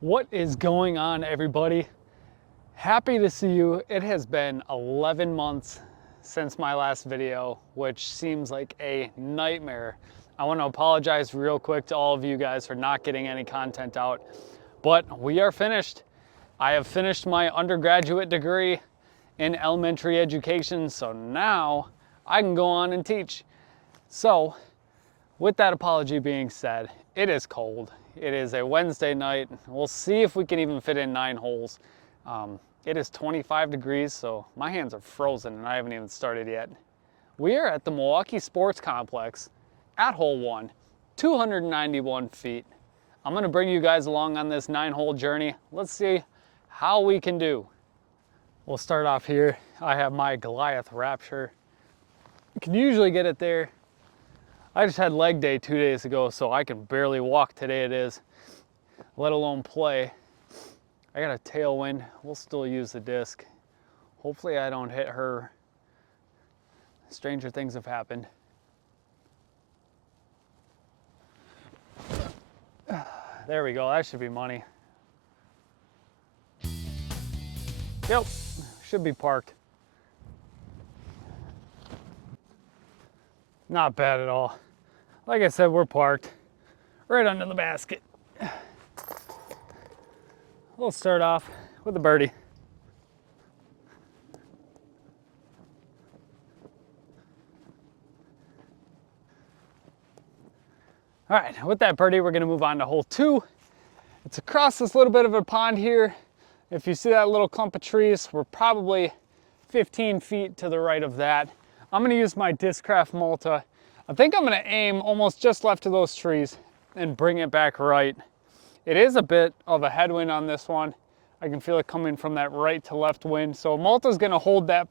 What is going on, everybody? Happy to see you. It has been 11 months since my last video, which seems like a nightmare. I want to apologize real quick to all of you guys for not getting any content out, but we are finished. I have finished my undergraduate degree in elementary education, so now I can go on and teach. So, with that apology being said, it is cold. It is a Wednesday night. We'll see if we can even fit in 9 holes. It is 25 degrees, so my hands are frozen and I haven't even started yet. We are at the Milwaukee Sports Complex at hole 1, 291 feet. I'm gonna bring you guys along on this 9-hole journey. Let's see how we can do. We'll start off here. I have my Goliath Rapture. You can usually get it there. I just had leg day 2 days ago, so I can barely walk today it is, let alone play. I got a tailwind. We'll still use the disc. Hopefully I don't hit her. Stranger things have happened. There we go, that should be money. Yep, should be parked. Not bad at all. Like I said, we're parked right under the basket. We'll start off with a birdie. All right, with that birdie, we're gonna move on to hole 2. It's across this little bit of a pond here. If you see that little clump of trees, we're probably 15 feet to the right of that. I'm gonna use my Discraft Malta. I think I'm gonna aim almost just left of those trees and bring it back right. It is a bit of a headwind on this one. I can feel it coming from that right to left wind. So Malta's gonna hold that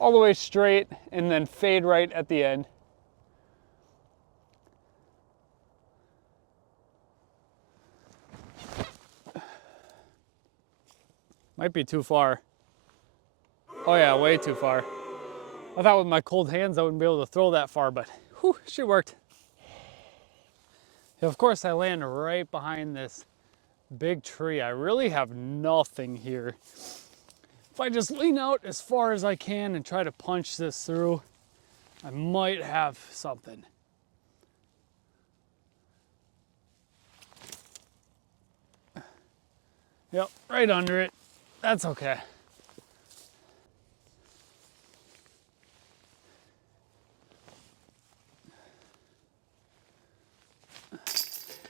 all the way straight and then fade right at the end. Might be too far. Oh yeah, way too far. I thought with my cold hands I wouldn't be able to throw that far, but whew, she worked. Of course, I land right behind this big tree. I really have nothing here. If I just lean out as far as I can and try to punch this through, I might have something. Yep, right under it. That's okay.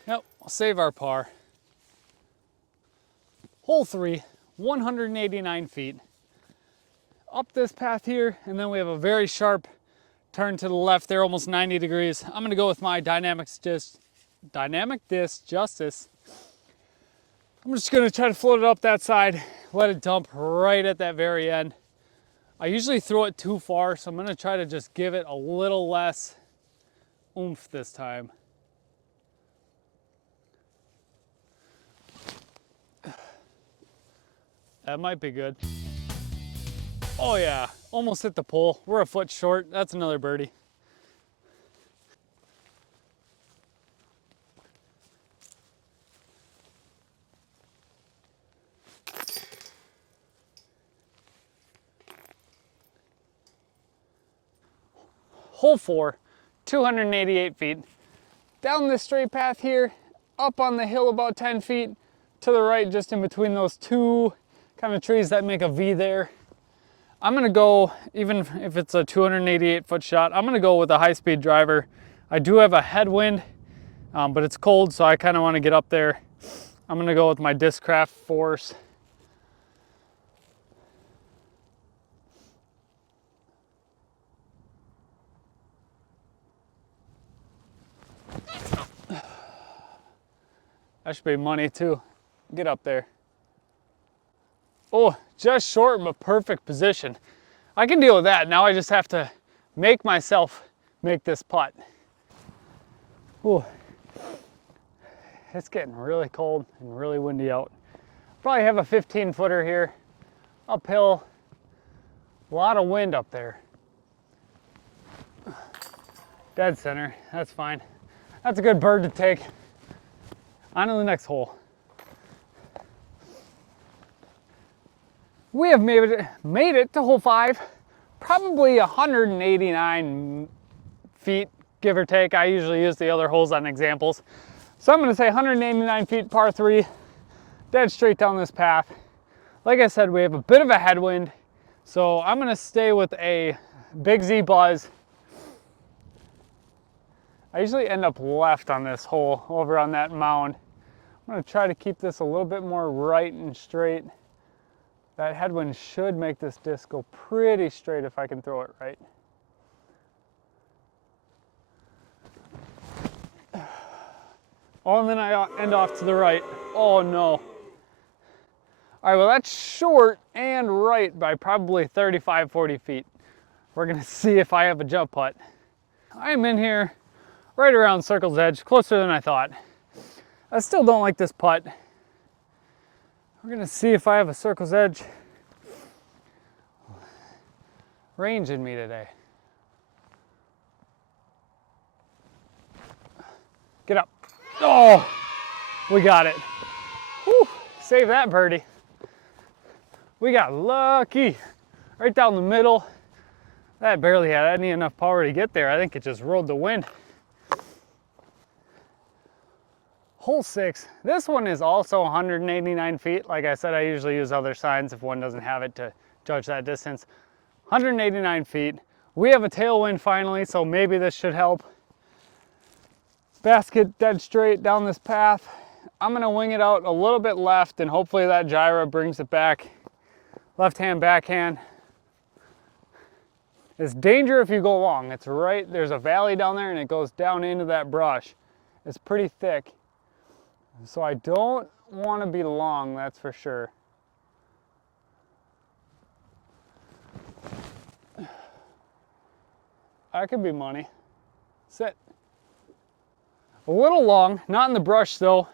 Yep, I'll save our par. Hole 3, 189 feet. Up this path here, and then we have a very sharp turn to the left there, almost 90 degrees. I'm gonna go with my Dynamic Disc Justice. I'm just gonna try to float it up that side, let it dump right at that very end. I usually throw it too far, so I'm gonna try to just give it a little less oomph this time. That might be good. Oh yeah, almost hit the pole. We're a foot short. That's another birdie. Hole 4, 288 feet. Down this straight path here, up on the hill about 10 feet, to the right, just in between those two kind of trees that make a V there. I'm gonna go, even if it's a 288 foot shot, I'm gonna go with a high-speed driver. I do have a headwind, but it's cold, so I kind of want to get up there. I'm gonna go with my Discraft Force. That should be money too. Get up there. Oh, just short but perfect position. I can deal with that. Now I just have to make myself make this putt. Ooh. It's getting really cold and really windy out. Probably have a 15-footer here. Uphill. A lot of wind up there. Dead center. That's fine. That's a good bird to take. On to the next hole. We have made it to hole 5, probably 189 feet, give or take. I usually use the other holes on examples. So I'm gonna say 189 feet, par 3, dead straight down this path. Like I said, we have a bit of a headwind, so I'm gonna stay with a Big Z Buzz. I usually end up left on this hole over on that mound. I'm gonna try to keep this a little bit more right and straight. That headwind should make this disc go pretty straight if I can throw it right. Oh, and then I end off to the right. Oh no. All right, well that's short and right by probably 35, 40 feet. We're gonna see if I have a jump putt. I'm in here right around circle's edge, closer than I thought. I still don't like this putt. We're gonna see if I have a circle's edge range in me today. Get up. Oh, we got it. Whew, save that birdie. We got lucky. Right down the middle. That barely had any enough power to get there. I think it just rode the wind. Hole 6. This one is also 189 feet. Like I said, I usually use other signs if one doesn't have it to judge that distance. 189 feet. We have a tailwind finally, so maybe this should help. Basket dead straight down this path. I'm gonna wing it out a little bit left and hopefully that gyro brings it back. Left hand, backhand. It's danger if you go long. It's right, there's a valley down there and it goes down into that brush. It's pretty thick. So I don't want to be long, that's for sure. I could be money. Sit. A little long, not in the brush though.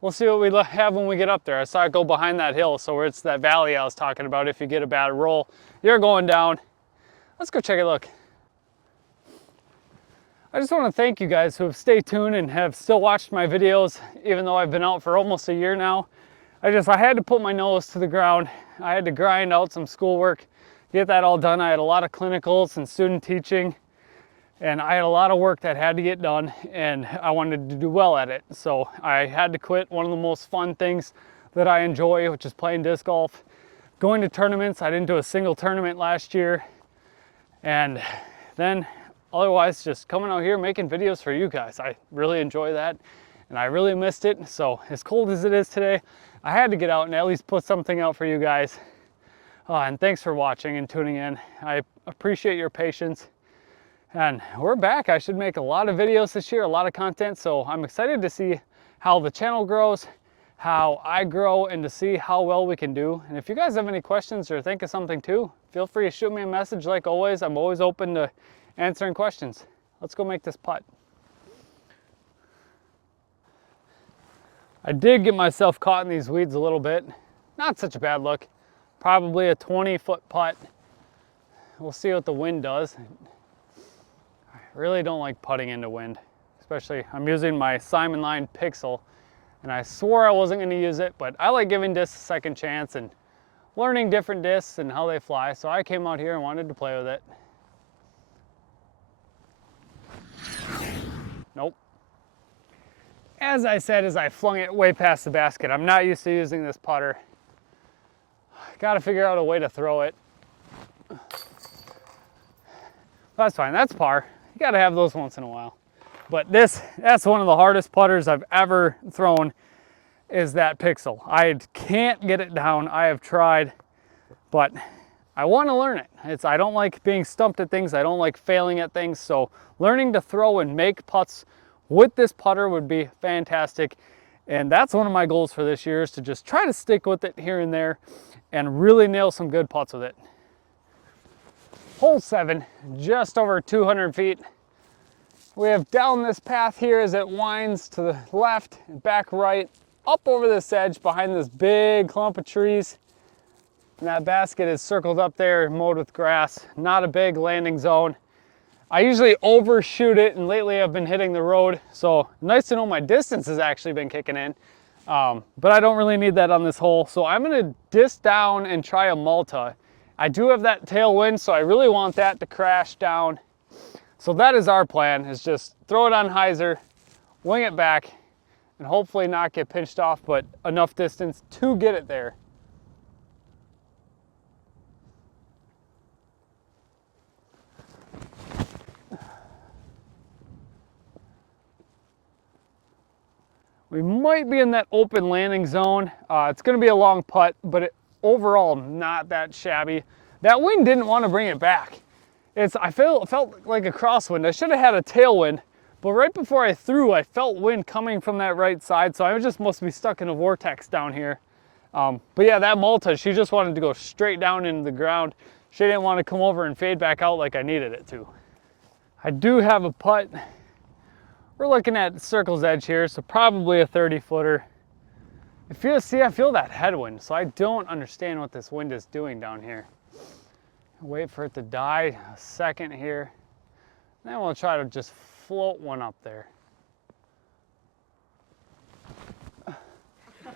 We'll see what we have when we get up there. I saw it go behind that hill, so where it's that valley I was talking about. If you get a bad roll, you're going down. Let's go check a look. I just want to thank you guys who have stayed tuned and have still watched my videos, even though I've been out for almost a year now. I had to put my nose to the ground. I had to grind out some schoolwork, get that all done. I had a lot of clinicals and student teaching, and I had a lot of work that had to get done, and I wanted to do well at it. So I had to quit one of the most fun things that I enjoy, which is playing disc golf. Going to tournaments, I didn't do a single tournament last year. And then otherwise just coming out here making videos for you guys. I really enjoy that and I really missed it. So as cold as it is today, I had to get out and at least put something out for you guys. And thanks for watching and tuning in. I appreciate your patience. And we're back. I should make a lot of videos this year, a lot of content. So I'm excited to see how the channel grows, how I grow, and to see how well we can do. And if you guys have any questions or think of something too, feel free to shoot me a message. Like always, I'm always open to answering questions. Let's go make this putt. I did get myself caught in these weeds a little bit. Not such a bad look. Probably a 20-foot putt. We'll see what the wind does. I really don't like putting into wind, especially I'm using my Simon Line Pixel, and I swore I wasn't going to use it, but I like giving discs a second chance and learning different discs and how they fly, so I came out here and wanted to play with it. Nope. As I said as I flung it way past the basket, I'm not used to using this putter. Got to figure out a way to throw it. That's fine, that's par. You got to have those once in a while. But that's one of the hardest putters I've ever thrown, is that Pixel. I can't get it down. I have tried, but I want to learn it. I don't like being stumped at things. I don't like failing at things. So learning to throw and make putts with this putter would be fantastic. And that's one of my goals for this year, is to just try to stick with it here and there and really nail some good putts with it. Hole 7, just over 200 feet. We have down this path here as it winds to the left and back right, up over this edge behind this big clump of trees. And that basket is circled up there, mowed with grass. Not a big landing zone. I usually overshoot it, and lately I've been hitting the road. So nice to know my distance has actually been kicking in. But I don't really need that on this hole. So I'm gonna disc down and try a Malta. I do have that tailwind, so I really want that to crash down. So that is our plan, is just throw it on hyzer, wing it back, and hopefully not get pinched off, but enough distance to get it there. We might be in that open landing zone. It's gonna be a long putt, but overall not that shabby. That wind didn't want to bring it back. I felt like a crosswind. I should have had a tailwind, but right before I threw, I felt wind coming from that right side, so I just must be stuck in a vortex down here. But yeah, that Malta, she just wanted to go straight down into the ground. She didn't want to come over and fade back out like I needed it to. I do have a putt. We're looking at circle's edge here, so probably a 30-footer. I feel that headwind, so I don't understand what this wind is doing down here. Wait for it to die a second here. Then we'll try to just float one up there.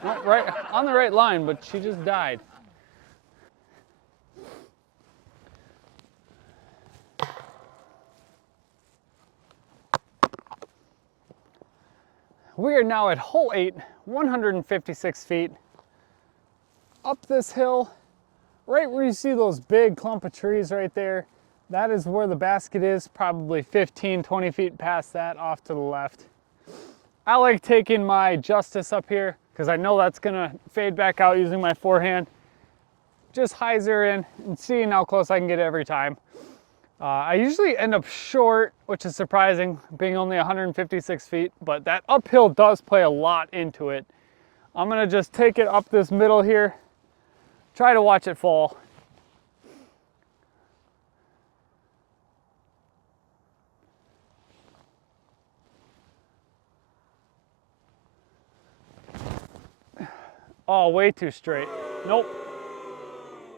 Right on the right line, but she just died. We are now at hole 8, 156 feet. Up this hill, right where you see those big clump of trees right there, that is where the basket is, probably 15, 20 feet past that off to the left. I like taking my Justice up here because I know that's gonna fade back out using my forehand. Just hyzer in and seeing how close I can get every time. I usually end up short, which is surprising, being only 156 feet, but that uphill does play a lot into it. I'm gonna just take it up this middle here, try to watch it fall. Oh, way too straight. Nope.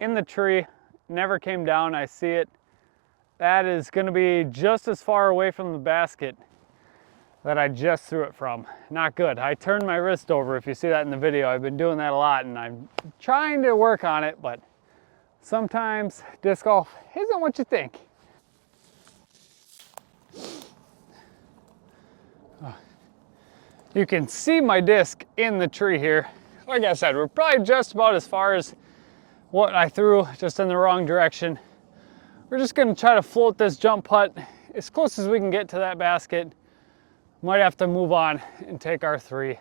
In the tree, never came down, I see it. That is gonna be just as far away from the basket that I just threw it from. Not good. I turned my wrist over, if you see that in the video. I've been doing that a lot and I'm trying to work on it, but sometimes disc golf isn't what you think. You can see my disc in the tree here. Like I said, we're probably just about as far as what I threw, just in the wrong direction. We're just gonna try to float this jump putt as close as we can get to that basket. Might have to move on and take our 3.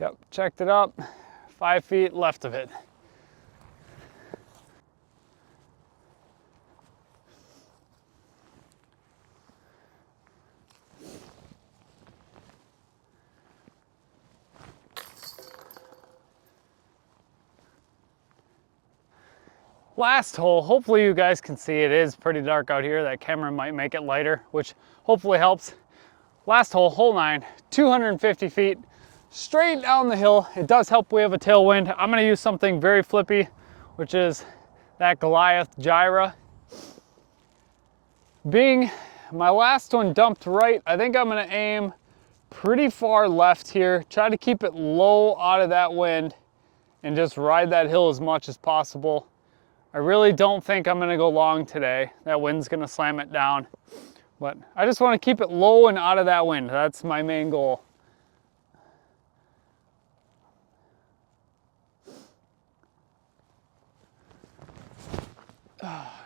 Yep, checked it up, 5 feet left of it. Last hole, hopefully you guys can see it is pretty dark out here. That camera might make it lighter, which hopefully helps. Last hole, hole 9, 250 feet, straight down the hill. It does help we have a tailwind. I'm gonna use something very flippy, which is that Goliath Gyra. Being my last one dumped right, I think I'm gonna aim pretty far left here, try to keep it low out of that wind and just ride that hill as much as possible. I really don't think I'm gonna go long today. That wind's gonna slam it down. But I just wanna keep it low and out of that wind. That's my main goal.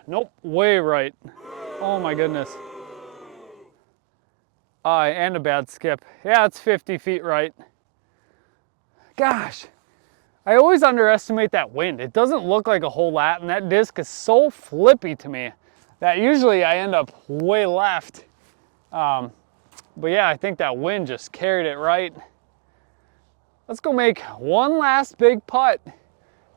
Nope, way right. Oh my goodness. And a bad skip. Yeah, it's 50 feet right. Gosh. I always underestimate that wind. It doesn't look like a whole lot, and that disc is so flippy to me that usually I end up way left. But yeah, I think that wind just carried it right. Let's go make one last big putt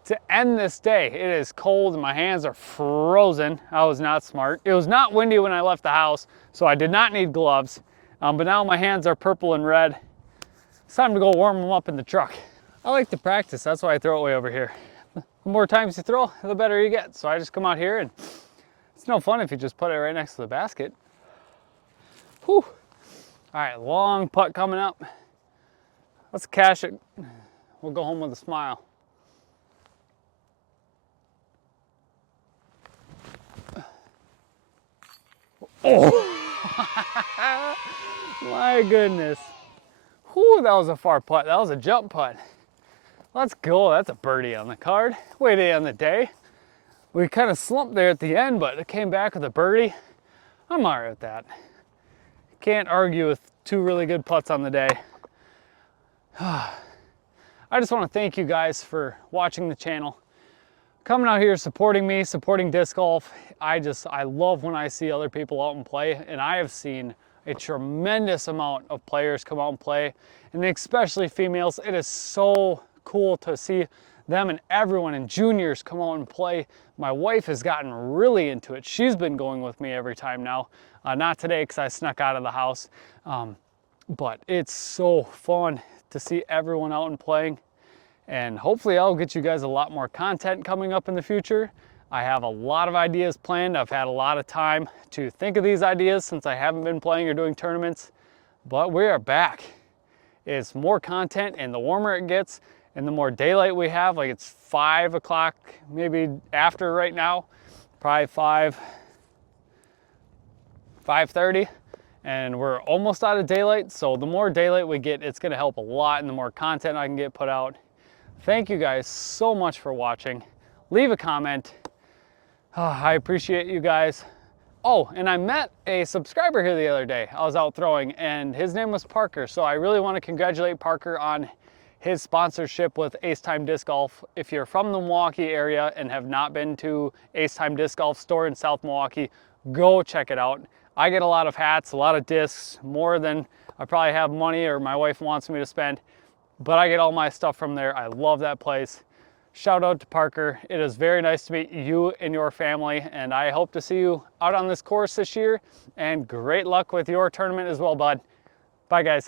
to end this day. It is cold and my hands are frozen. I was not smart. It was not windy when I left the house, so I did not need gloves. But now my hands are purple and red. It's time to go warm them up in the truck. I like to practice, that's why I throw it way over here. The more times you throw, the better you get. So I just come out here and It's no fun if you just put it right next to the basket. Whew. All right, long putt coming up. Let's cash it. We'll go home with a smile. Oh, my goodness. Whew, that was a far putt. That was a jump putt. Let's go. That's a birdie on the card. Way to end the day. We kind of slumped there at the end, but it came back with a birdie. I'm all right with that. Can't argue with two really good putts on the day. I just want to thank you guys for watching the channel, coming out here, supporting me, supporting disc golf. I love when I see other people out and play, and I have seen a tremendous amount of players come out and play, and especially females. It is so cool to see them and everyone and juniors come out and play. My wife has gotten really into it. She's been going with me every time now. Not today because I snuck out of the house, but it's so fun to see everyone out and playing. And hopefully I'll get you guys a lot more content coming up in the future. I have a lot of ideas planned. I've had a lot of time to think of these ideas since I haven't been playing or doing tournaments, but we are back. It's more content, and the warmer it gets and the more daylight we have, like it's 5 o'clock, maybe after right now, probably 5:30, and we're almost out of daylight. So the more daylight we get, it's gonna help a lot, and the more content I can get put out. Thank you guys so much for watching. Leave a comment. I appreciate you guys. Oh, and I met a subscriber here the other day. I was out throwing, and his name was Parker. So I really want to congratulate Parker on his sponsorship with Ace Time Disc Golf. If you're from the Milwaukee area and have not been to Ace Time Disc Golf store in South Milwaukee, go check it out. I get a lot of hats, a lot of discs, more than I probably have money or my wife wants me to spend, but I get all my stuff from there. I love that place. Shout out to Parker. It is very nice to meet you and your family, and I hope to see you out on this course this year, and great luck with your tournament as well, bud. Bye, guys.